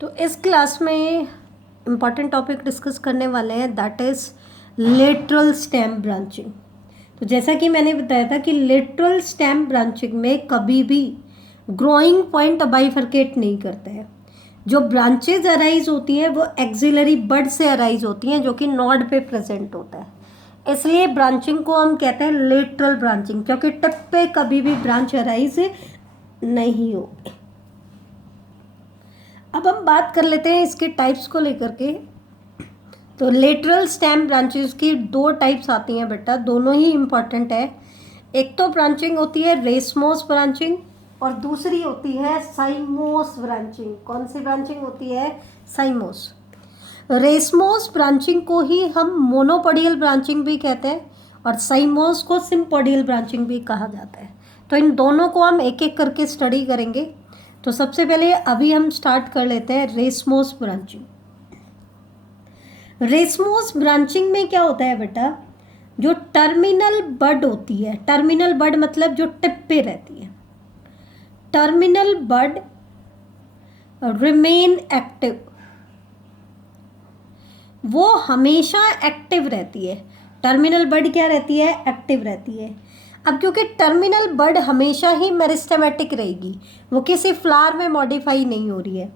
तो इस क्लास में इम्पॉर्टेंट टॉपिक डिस्कस करने वाले हैं, that is lateral stem branching. तो जैसा कि मैंने बताया था कि लेटरल स्टेम ब्रांचिंग में कभी भी ग्रोइंग पॉइंट बाइफरकेट नहीं करता है। जो ब्रांचेज अराइज होती हैं वो एक्सिलरी बड से अराइज होती हैं, जो कि नॉड पे प्रेजेंट होता है। इसलिए ब्रांचिंग को हम कहते हैं लेटरल ब्रांचिंग, क्योंकि टिप पे कभी भी ब्रांच अराइज नहीं होगी। अब हम बात कर लेते हैं इसके टाइप्स को लेकर के। तो लेटरल स्टेम ब्रांचेस की दो टाइप्स आती हैं बेटा, दोनों ही इम्पॉर्टेंट है। एक तो ब्रांचिंग होती है रेसमोस ब्रांचिंग और दूसरी होती है साइमोस ब्रांचिंग। कौन सी ब्रांचिंग होती है? साइमोस। रेसमोस ब्रांचिंग को ही हम मोनोपोडियल ब्रांचिंग भी कहते हैं और साइमोस को सिम्पोडियल ब्रांचिंग भी कहा जाता है। तो इन दोनों को हम एक एक करके स्टडी करेंगे। तो सबसे पहले अभी हम स्टार्ट कर लेते हैं रेसमोस ब्रांचिंग। रेसमोस ब्रांचिंग में क्या होता है बेटा, जो टर्मिनल बड होती है, टर्मिनल बड मतलब जो टिप पे रहती है, टर्मिनल बड रिमेन एक्टिव, वो हमेशा एक्टिव रहती है। टर्मिनल बड क्या रहती है? एक्टिव रहती है। अब क्योंकि टर्मिनल बड हमेशा ही मेरिस्टेमेटिक रहेगी, वो किसी फ्लावर में मॉडिफाई नहीं हो रही है,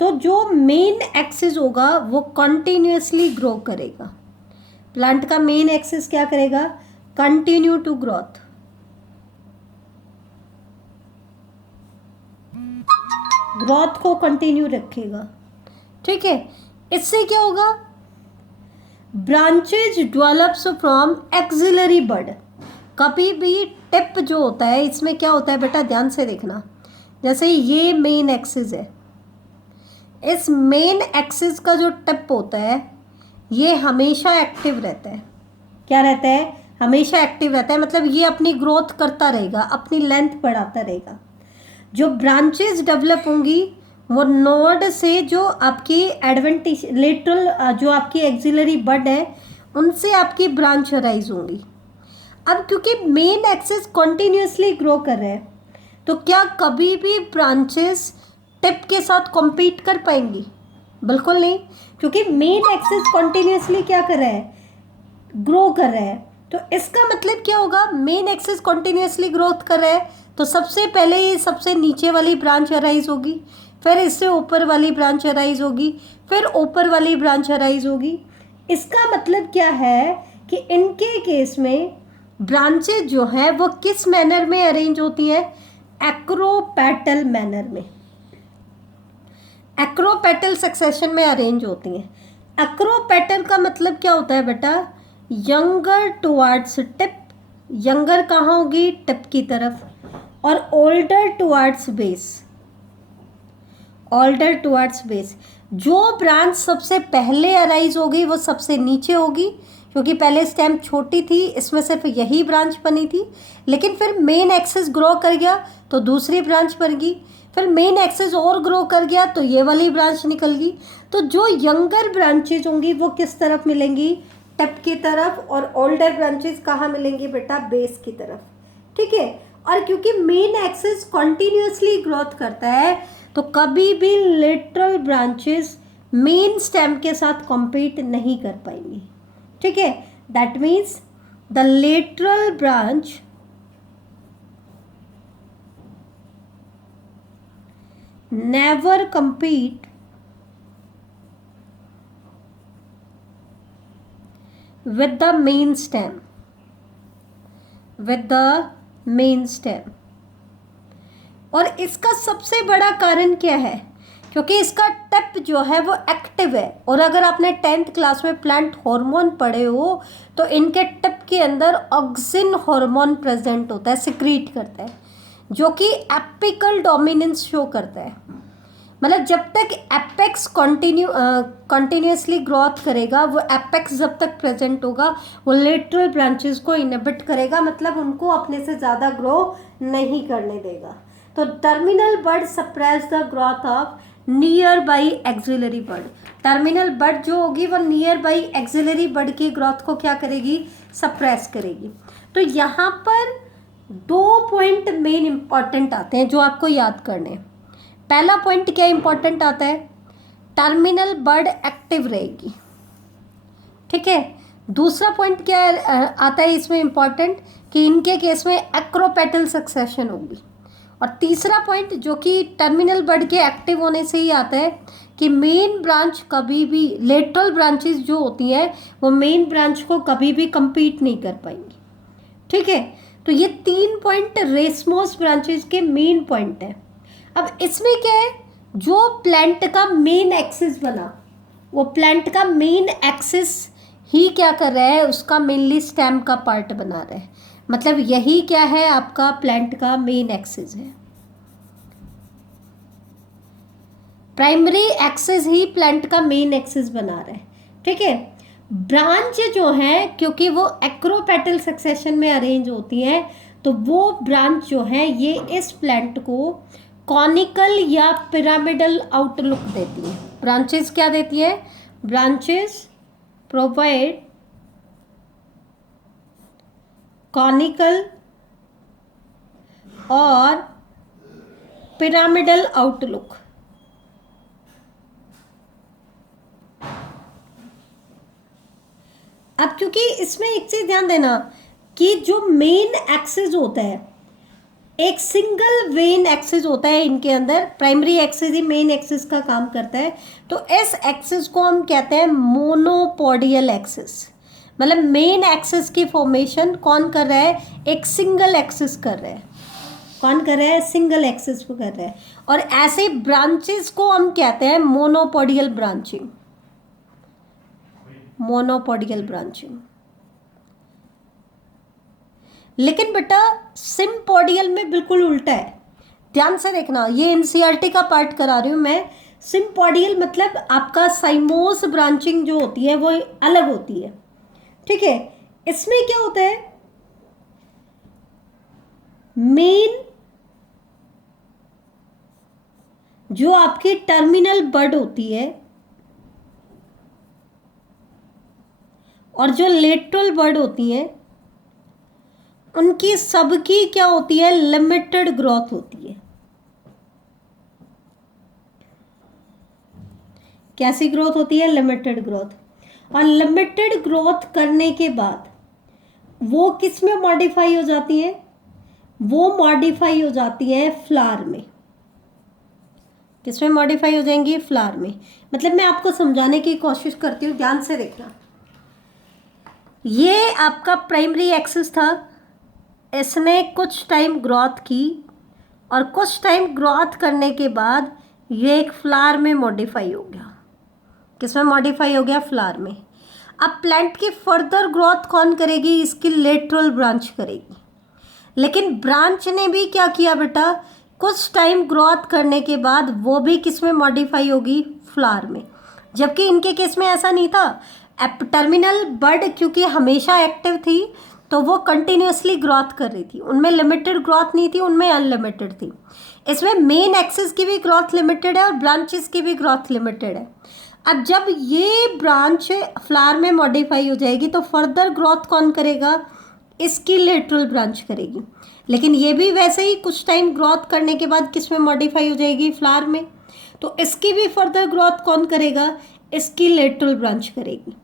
तो जो मेन एक्सिस होगा वो कंटिन्यूसली ग्रो करेगा। प्लांट का मेन एक्सिस क्या करेगा? Continue to growth. ग्रोथ को कंटिन्यू रखेगा, ठीक है। इससे क्या होगा? Branches develops from axillary bud. कभी भी टिप जो होता है, इसमें क्या होता है बेटा, ध्यान से देखना। जैसे ये मेन एक्सिस है, इस मेन एक्सिस का जो टिप होता है ये हमेशा एक्टिव रहता है। क्या रहता है? हमेशा एक्टिव रहता है, मतलब ये अपनी ग्रोथ करता रहेगा, अपनी लेंथ बढ़ाता रहेगा। जो ब्रांचेस डेवलप होंगी वो नोड से जो आपकी एडवेंटिश लेटरल जो आपकी एक्सिलरी बड है उनसे आपकी ब्रांच अराइज होंगी। अब क्योंकि मेन एक्सिस कॉन्टिन्यूसली ग्रो कर रहे हैं, तो क्या कभी भी ब्रांचेस टिप के साथ कॉम्पीट कर पाएंगी? बिल्कुल नहीं, क्योंकि मेन एक्सिस कॉन्टिन्यूसली क्या कर रहा है? ग्रो कर रहा है। तो इसका मतलब क्या होगा? मेन एक्सिस कॉन्टिन्यूसली ग्रोथ कर रहा है, तो सबसे पहले ये सबसे नीचे वाली ब्रांच अराइज होगी, फिर इससे ऊपर वाली ब्रांच अराइज होगी, फिर ऊपर वाली ब्रांच अराइज होगी। इसका मतलब क्या है कि इनके केस में ब्रांचेज जो है वो किस मैनर में अरेंज होती है? एक्रोपेटल मैनर में, एक्रोपेटल सक्सेशन में अरेंज होती हैं। एक्रोपेटल का मतलब क्या होता है बेटा? यंगर टुवार्ड्स टिप, यंगर कहाँ होगी? टिप की तरफ, और older towards base, older towards base. जो ब्रांच सबसे पहले अराइज होगी वो सबसे नीचे होगी, क्योंकि पहले स्टेम छोटी थी, इसमें सिर्फ यही ब्रांच बनी थी, लेकिन फिर मेन एक्सिस ग्रो कर गया तो दूसरी ब्रांच बन गई, फिर मेन एक्सिस और ग्रो कर गया तो ये वाली ब्रांच निकल गई। तो जो यंगर ब्रांचेज होंगी वो किस तरफ मिलेंगी? टिप की तरफ, और ओल्डर ब्रांचेज कहाँ मिलेंगी बेटा? बेस की तरफ, ठीक है। और क्योंकि मेन एक्सिस कॉन्टिन्यूसली ग्रोथ करता है तो कभी भी लेटरल ब्रांचेस मेन स्टेम के साथ कॉम्पीट नहीं कर पाएंगी, ठीक है। That means the lateral branch never compete with the main stem, with the main stem। और इसका सबसे बड़ा कारण क्या है? क्योंकि इसका टिप जो है वो एक्टिव है, और अगर आपने 10th क्लास में प्लांट हार्मोन पढ़े हो तो इनके टिप के अंदर ऑक्सिन हार्मोन प्रेजेंट होता है, सिक्रीट करता है, जो कि एपिकल डोमिनेंस शो करता है। मतलब जब तक एपेक्स कंटिन्यूसली ग्रोथ करेगा, वो एपेक्स जब तक प्रेजेंट होगा वो लेटरल ब्रांचेस को इनहिबिट करेगा, मतलब उनको अपने से ज़्यादा ग्रो नहीं करने देगा। तो terminal bud suppress the growth of nearby axillary bud. Terminal bud जो होगी वो नियर बाई एक्सिलरी बड की ग्रोथ को क्या करेगी? सप्रेस करेगी। तो यहाँ पर 2 पॉइंट मेन इंपॉर्टेंट आते हैं जो आपको याद करने हैं। पहला पॉइंट क्या इंपॉर्टेंट आता है? टर्मिनल बड एक्टिव रहेगी। ठीक है, दूसरा पॉइंट क्या आता है इसमें इम्पॉर्टेंट, कि इनके केस में एक्रोपेटल सक्सेशन होगी। और तीसरा पॉइंट जो कि टर्मिनल बड के एक्टिव होने से ही आता है, कि मेन ब्रांच कभी भी, लेटरल ब्रांचेस जो होती हैं वो मेन ब्रांच को कभी भी compete नहीं कर पाएंगी। ठीक है, तो ये 3 पॉइंट रेसमोस ब्रांचेस के मेन पॉइंट है। अब इसमें क्या है, जो प्लांट का मेन एक्सिस बना, वो प्लांट का मेन एक्सिस ही क्या कर रहा है, उसका मेनली स्टेम का पार्ट बना रहा है। मतलब यही क्या है, आपका प्लांट का मेन एक्सिस है। प्राइमरी एक्सिस ही प्लांट का मेन एक्सिस बना रहा है। ठीक है, ब्रांच जो है क्योंकि वो एक्रोपेटल सक्सेशन में अरेंज होती है, तो वो ब्रांच जो है ये इस प्लांट को कॉनिकल या पिरामिडल आउटलुक देती है। ब्रांचेस क्या देती है, ब्रांचेस प्रोवाइड कॉनिकल और पिरामिडल आउटलुक। अब क्योंकि इसमें एक चीज ध्यान देना कि जो मेन एक्सिस होता है, एक सिंगल वेन एक्सिस होता है इनके अंदर, प्राइमरी एक्सिस ही मेन एक्सिस का काम करता है। तो इस एक्सिस को हम कहते हैं मोनोपोडियल एक्सिस। मतलब मेन एक्सिस की फॉर्मेशन कौन कर रहा है, एक सिंगल एक्सिस कर रहा है। कौन कर रहा है, सिंगल एक्सिस को कर रहा है। और ऐसे ब्रांचेस को हम कहते हैं मोनोपोडियल ब्रांचिंग। Monopodial branching. लेकिन बेटा सिम्पोडियल में बिल्कुल उल्टा है। ध्यान से देखना, ये एनसीईआरटी का पार्ट करा रही हूं मैं। सिम्पोडियल मतलब आपका साइमोस ब्रांचिंग जो होती है वो अलग होती है। ठीक है, इसमें क्या होता है, मेन जो आपकी टर्मिनल बड होती है और जो लेटरल बड होती है, उनकी सबकी क्या होती है, लिमिटेड ग्रोथ होती है। कैसी ग्रोथ होती है, लिमिटेड ग्रोथ। और लिमिटेड ग्रोथ करने के बाद वो किस में मॉडिफाई हो जाती है, वो मॉडिफाई हो जाती है फ्लावर में। किस में मॉडिफाई हो जाएंगी, फ्लावर में। मतलब मैं आपको समझाने की कोशिश करती हूँ, ध्यान से देखना। ये आपका प्राइमरी एक्सिस था, इसने कुछ टाइम ग्रोथ की और कुछ टाइम ग्रोथ करने के बाद ये एक फ्लावर में मॉडिफाई हो गया। किस में मॉडिफाई हो गया, फ्लावर में। अब प्लांट की फर्दर ग्रोथ कौन करेगी, इसकी लेटरल ब्रांच करेगी। लेकिन ब्रांच ने भी क्या किया बेटा, कुछ टाइम ग्रोथ करने के बाद वो भी किस में मॉडिफाई होगी, फ्लावर में। जबकि इनके केस में ऐसा नहीं था। टर्मिनल बड क्योंकि हमेशा एक्टिव थी तो वो कंटिन्यूसली ग्रोथ कर रही थी, उनमें लिमिटेड ग्रोथ नहीं थी, उनमें अनलिमिटेड थी। इसमें मेन एक्सिस की भी ग्रोथ लिमिटेड है और ब्रांचेस की भी ग्रोथ लिमिटेड है। अब जब ये ब्रांच फ्लावर में मॉडिफाई हो जाएगी तो फर्दर ग्रोथ कौन करेगा, इसकी लेटरल ब्रांच करेगी। लेकिन ये भी वैसे ही कुछ टाइम ग्रोथ करने के बाद किस में मॉडिफाई हो जाएगी, फ्लावर में। तो इसकी भी फर्दर ग्रोथ कौन करेगा, इसकी लेटरल ब्रांच करेगी।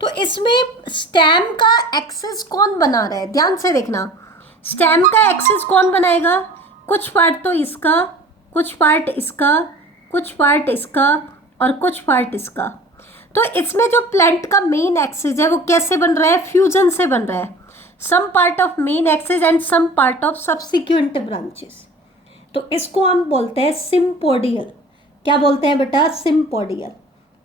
तो इसमें स्टेम का एक्सिस कौन बना रहा है, ध्यान से देखना। स्टेम का एक्सिस कौन बनाएगा, कुछ पार्ट तो इसका, कुछ पार्ट इसका, कुछ पार्ट इसका और कुछ पार्ट इसका। तो इसमें जो प्लांट का मेन एक्सिस है वो कैसे बन रहा है, फ्यूजन से बन रहा है। Some part of main axis and some part of subsequent branches. तो इसको हम बोलते हैं सिम्पोडियल। क्या बोलते हैं बेटा, सिम्पोडियल।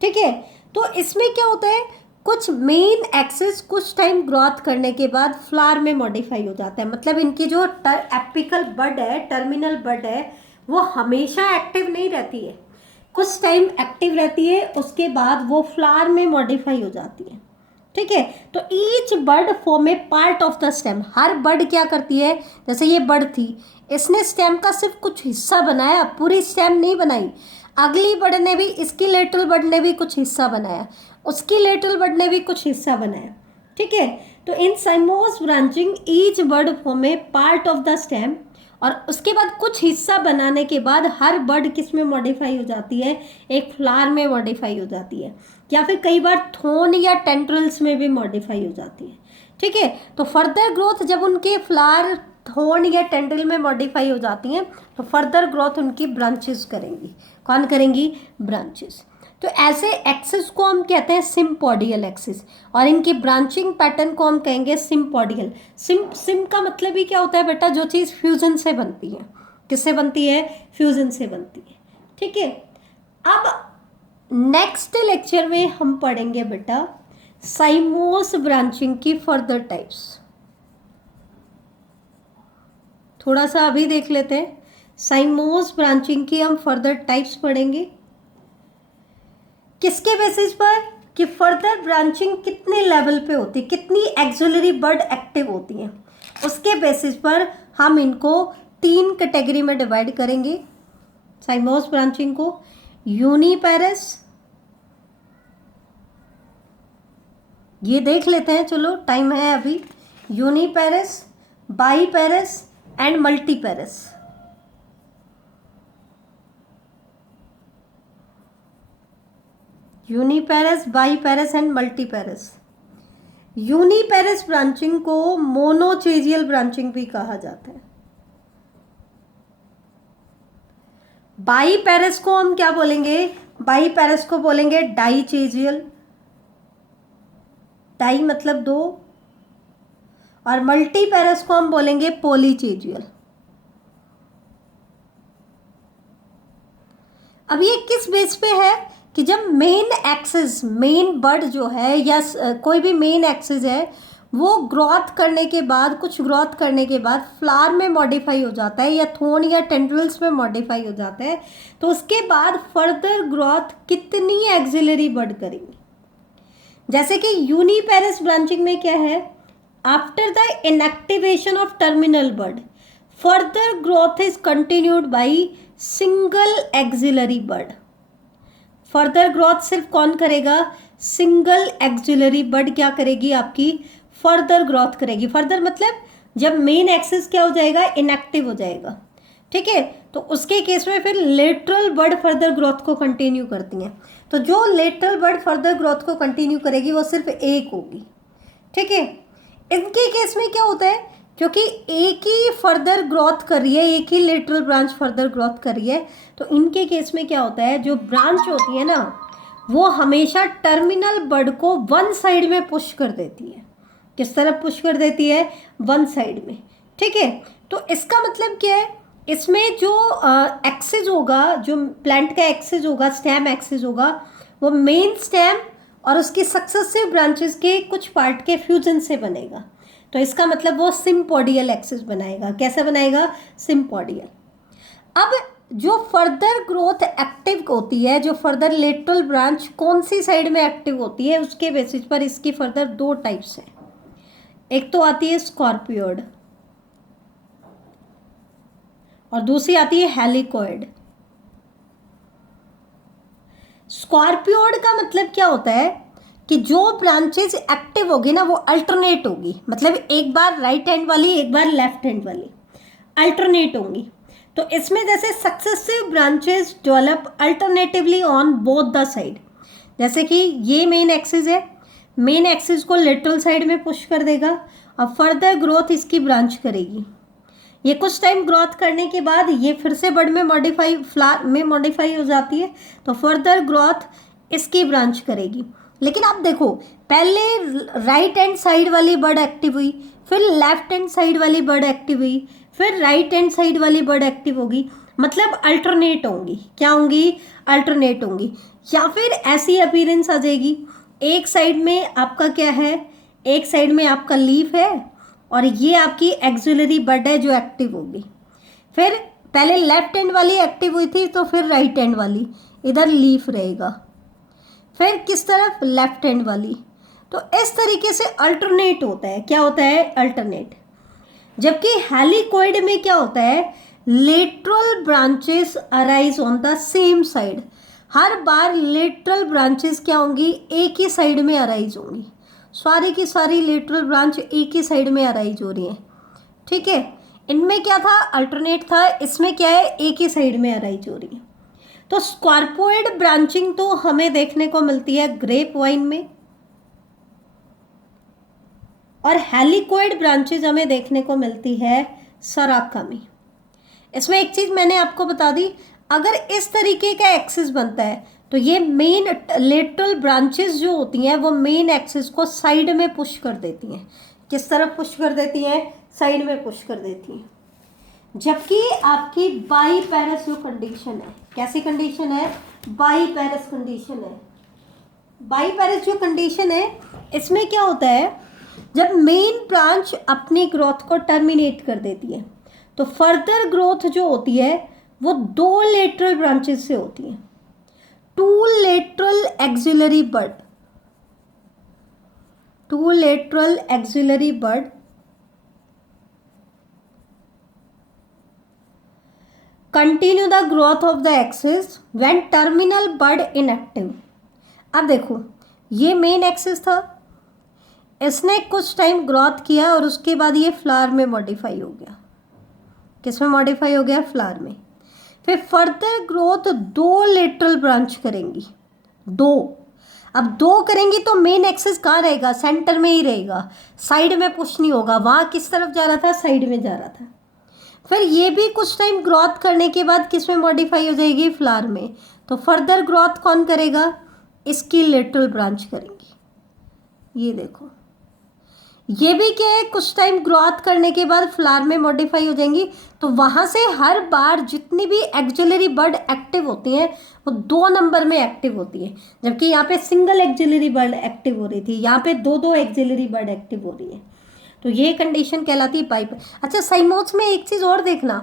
ठीक है, तो इसमें क्या होता है, कुछ मेन एक्सिस कुछ टाइम ग्रोथ करने के बाद फ्लावर में मॉडिफाई हो जाता है। मतलब इनकी जो एपिकल बड है, टर्मिनल बड है, वो हमेशा एक्टिव नहीं रहती है, कुछ टाइम एक्टिव रहती है, उसके बाद वो फ्लावर में मॉडिफाई हो जाती है। ठीक है, तो each bud form a part of the stem. हर बड क्या करती है, जैसे ये बड थी, इसने स्टेम का सिर्फ कुछ हिस्सा बनाया, पूरी स्टेम नहीं बनाई। अगली बड ने भी, इसकी लेटरल बड ने भी कुछ हिस्सा बनाया, उसकी लेटरल बड ने भी कुछ हिस्सा बनाया। ठीक है, तो in cymose branching each bud form a part of the stem और उसके बाद कुछ हिस्सा बनाने के बाद हर बड किस में मॉडिफाई हो जाती है, एक फ्लावर में मॉडिफाई हो जाती है, या फिर कई बार थोन या टेंड्रिल्स में भी मॉडिफाई हो जाती है। ठीक है, तो फर्दर ग्रोथ जब उनके फ्लावर थोन या टेंड्रिल में मॉडिफाई हो जाती हैं तो फर्दर ग्रोथ उनकी ब्रांचेस करेंगी। कौन करेंगी? ब्रांचेस। तो ऐसे एक्सिस को हम कहते हैं सिम्पोडियल एक्सिस, और इनकी ब्रांचिंग पैटर्न को हम कहेंगे सिम्पोडियल। सिम का मतलब ही क्या होता है बेटा? जो चीज़ फ्यूजन से बनती है। किससे बनती है? फ्यूजन से बनती है। ठीक है, अब नेक्स्ट लेक्चर में हम पढ़ेंगे बेटा साइमोस ब्रांचिंग की फर्दर टाइप्स। थोड़ा सा अभी देख लेते हैं, साइमोस ब्रांचिंग की हम फर्दर टाइप्स पढ़ेंगे। किसके बेसिस पर? कि फर्दर ब्रांचिंग कितने लेवल पे होती है, कितनी एक्सिलरी बड एक्टिव होती हैं, उसके बेसिस पर हम इनको 3 कैटेगरी में डिवाइड करेंगे साइमोस ब्रांचिंग को। यूनिपेरस, ये देख लेते हैं, चलो टाइम है अभी। Uniparous, biparous and multiparous. Uniparous, biparous and multiparous. Uniparous branching को मोनोचेजियल ब्रांचिंग भी कहा जाता है। बाईपेरस को हम क्या बोलेंगे? बाईपेरस को बोलेंगे डाईचेजियल, डाई मतलब 2, और मल्टीपेरस को हम बोलेंगे पॉलीचेजियल। अब ये किस बेस पे है? कि जब मेन एक्सिस, मेन बड जो है या कोई भी मेन एक्सिस है वो ग्रोथ करने के बाद, कुछ ग्रोथ करने के बाद फ्लावर में मॉडिफाई हो जाता है या थोन या टेंड्रिल्स में मॉडिफाई हो जाता है, तो उसके बाद फर्दर ग्रोथ कितनी एक्सिलरी बड करेंगी। जैसे कि यूनिपेरस ब्रांचिंग में क्या है? After the inactivation of terminal bud further growth is continued by single axillary bud. Further growth सिर्फ कौन करेगा? सिंगल एक्सिलरी बड क्या करेगी? आपकी फर्दर ग्रोथ करेगी। फर्दर मतलब जब मेन एक्सिस क्या हो जाएगा? इनएक्टिव हो जाएगा। ठीक है, तो उसके केस में फिर लेटरल बड फर्दर ग्रोथ को कंटिन्यू करती हैं। तो जो लेटरल बड फर्दर ग्रोथ को कंटिन्यू करेगी वो सिर्फ एक होगी। ठीक है, इनके केस में क्या होता है? क्योंकि एक ही फर्दर ग्रोथ कर रही है, एक ही लेटरल ब्रांच फर्दर ग्रोथ कर रही है, तो इनके केस में क्या होता है? जो ब्रांच होती है ना वो हमेशा टर्मिनल बड को वन साइड में पुश कर देती है। किस तरफ पुश कर देती है? वन साइड में। ठीक है, तो इसका मतलब क्या है? इसमें जो एक्सिस होगा, जो प्लांट का एक्सिस होगा, स्टेम एक्सिस होगा, वो मेन स्टेम और उसकी सक्सेसिव ब्रांचेस के कुछ पार्ट के फ्यूजन से बनेगा। तो इसका मतलब वो सिम्पोडियल एक्सिस बनाएगा। कैसा बनाएगा? सिम्पोडियल। अब जो फर्दर ग्रोथ एक्टिव होती है, जो फर्दर लेटरल ब्रांच कौन सी साइड में एक्टिव होती है, उसके बेसिस पर इसकी फर्दर 2 टाइप्स हैं। एक तो आती है स्कॉर्पियोइड और दूसरी आती है हेलिकोइड। स्कॉर्पियोइड का मतलब क्या होता है? कि जो ब्रांचेस एक्टिव होगी ना वो अल्टरनेट होगी, मतलब एक बार राइट हैंड वाली, एक बार लेफ्ट हैंड वाली, अल्टरनेट होंगी। तो इसमें जैसे successive branches develop alternatively on both the side. जैसे कि ये मेन एक्सिस है, मेन एक्सिस को लेटरल साइड में पुश कर देगा और फर्दर ग्रोथ इसकी ब्रांच करेगी। ये कुछ टाइम ग्रोथ करने के बाद ये फिर से बड में मॉडिफाई, फ्लावर में मॉडिफाई हो जाती है, तो फर्दर ग्रोथ इसकी ब्रांच करेगी। लेकिन आप देखो, पहले राइट हैंड साइड वाली बड एक्टिव हुई, फिर लेफ्ट हैंड साइड वाली बड एक्टिव हुई, फिर राइट हैंड साइड वाली बड एक्टिव होगी, मतलब अल्टरनेट होंगी। क्या होंगी? अल्टरनेट होंगी। या फिर ऐसी अपीयरेंस आ जाएगी, एक साइड में आपका क्या है, एक साइड में आपका लीफ है और ये आपकी एक्सिलरी बड है जो एक्टिव होगी। फिर पहले लेफ्ट हैंड वाली एक्टिव हुई थी तो फिर राइट हैंड वाली, इधर लीफ रहेगा, फिर किस तरफ? लेफ्ट हैंड वाली। तो इस तरीके से अल्टरनेट होता है। क्या होता है? अल्टरनेट। जबकि हेलिकोइड में क्या होता है? Lateral branches arise on the same side. Her bar lateral branches क्या होंगी? एक ही साइड में अराइज होंगी। सारी की सारी लेटरल ब्रांच एक ही साइड में अराइज हो रही हैं। ठीक है, इनमें क्या था, अल्टरनेट था, इसमें क्या है, एक ही साइड में अराइज हो रही है। तो स्क्वार्पोइड ब्रांचिंग तो हमें देखने को मिलती है ग्रेप वाइन में, और हेलिकोइड ब्रांचेज हमें देखने को मिलती है सराका में। इसमें एक चीज मैंने आपको बता दी, अगर इस तरीके का एक्सिस बनता है तो ये मेन लेटरल ब्रांचेस जो होती हैं वो मेन एक्सिस को साइड में पुश कर देती हैं। किस तरफ पुश कर देती हैं, साइड में पुश कर देती हैं। जबकि आपकी बाई पैरस जो कंडीशन है, कैसी कंडीशन है, बाई पैरस कंडीशन है। बाई पैरस जो कंडीशन है, इसमें क्या होता है, जब मेन ब्रांच अपनी ग्रोथ को टर्मिनेट कर देती है तो फर्दर ग्रोथ जो होती है वो दो लेटरल ब्रांचेस से होती है, two lateral axillary bud, two lateral axillary bud continue the growth of the axis when terminal bud inactive. अब देखो, ये मेन एक्सिस था, इसने कुछ टाइम ग्रोथ किया और उसके बाद ये फ्लावर में मॉडिफाई हो गया। किस में मॉडिफाई हो गया, फ्लावर में। फिर फर्दर ग्रोथ दो लेटरल ब्रांच करेंगी, दो। अब दो करेंगी तो मेन एक्सिस कहाँ रहेगा, सेंटर में ही रहेगा, साइड में पुश नहीं होगा। वहाँ किस तरफ जा रहा था, साइड में जा रहा था। फिर ये भी कुछ टाइम ग्रोथ करने के बाद किस में मॉडिफाई हो जाएगी, फ्लावर में। तो फर्दर ग्रोथ कौन करेगा, इसकी लेटरल ब्रांच करेंगी। ये देखो, ये भी क्या है, कुछ टाइम ग्रोथ करने के बाद फ्लावर में मॉडिफाई हो जाएंगी। तो वहाँ से हर बार जितनी भी एक्सिलरी बड एक्टिव होती हैं वो 2 नंबर में एक्टिव होती है, जबकि यहाँ पे सिंगल एक्सिलरी बड एक्टिव हो रही थी, यहाँ पे 2 एक्सिलरी बड एक्टिव हो रही है। तो ये कंडीशन कहलाती है पाइप। अच्छा, साइमोस में एक चीज़ और देखना,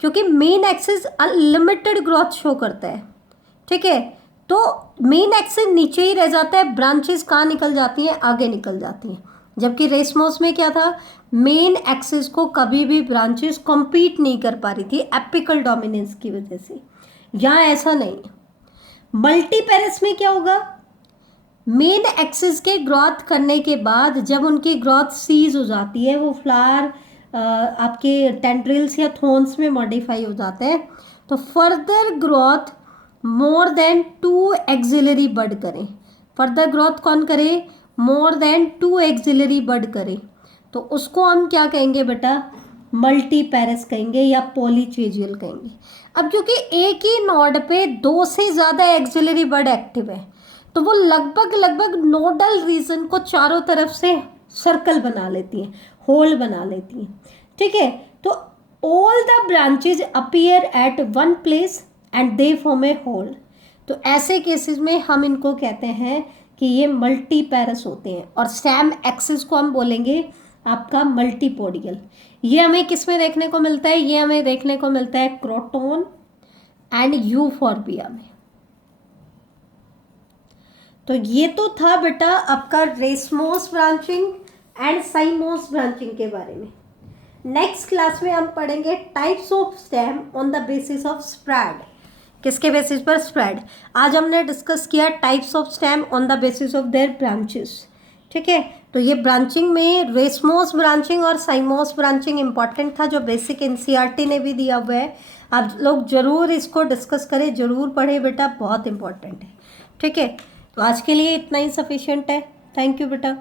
क्योंकि main axis unlimited growth show करता है, ठीक है, तो मेन एक्सिस नीचे ही रह जाता है, ब्रांचेस कहाँ निकल जाती हैं, आगे निकल जाती हैं। जबकि रेसमोस में क्या था, मेन एक्सिस को कभी भी ब्रांचेस कॉम्पीट नहीं कर पा रही थी एपिकल डोमिनेंस की वजह से। यहाँ ऐसा नहीं है। मल्टीपेरस में क्या होगा, मेन एक्सिस के ग्रोथ करने के बाद जब उनकी ग्रोथ सीज हो जाती है, वो फ्लावर आपके टेंड्रिल्स या थोन्स में मॉडिफाई हो जाते हैं, तो further growth more than 2 axillary bud करें। फर्दर ग्रोथ कौन करे, मोर देन 2 एक्सिलरी बड करें, तो उसको हम क्या कहेंगे बेटा, मल्टीपेरस कहेंगे या पॉलीचेजियल कहेंगे। अब क्योंकि एक ही नोड पे 2 से ज़्यादा एक्सिलरी बड एक्टिव है, तो वो लगभग नोडल रीजन को चारों तरफ से सर्कल बना लेती हैं, होल बना लेती हैं, ठीक है। तो all the branches appear at one place and they form a whorl. तो ऐसे केसेस में हम इनको कहते हैं कि ये मल्टीपेरस होते हैं। और स्टेम एक्सिस को हम बोलेंगे आपका मल्टीपोडियल। ये हमें किस में देखने को मिलता है, ये हमें देखने को मिलता है क्रोटोन एंड यूफॉर्बिया में। तो ये तो था बेटा आपका रेसमोस ब्रांचिंग एंड साइमोस ब्रांचिंग के बारे में। नेक्स्ट क्लास में हम पढ़ेंगे types of stem on the basis of spread. किसके बेसिस पर, स्प्रेड। आज हमने डिस्कस किया types of stem on the basis of their branches, ठीक है। तो ये ब्रांचिंग में रेसमोस ब्रांचिंग और साइमोस ब्रांचिंग इंपॉर्टेंट था, जो बेसिक एनसीईआरटी ने भी दिया हुआ है। आप लोग जरूर इसको डिस्कस करें, जरूर पढ़ें बेटा, बहुत इंपॉर्टेंट है, ठीक है। तो आज के लिए इतना ही सफिशिएंट है। थैंक यू बेटा।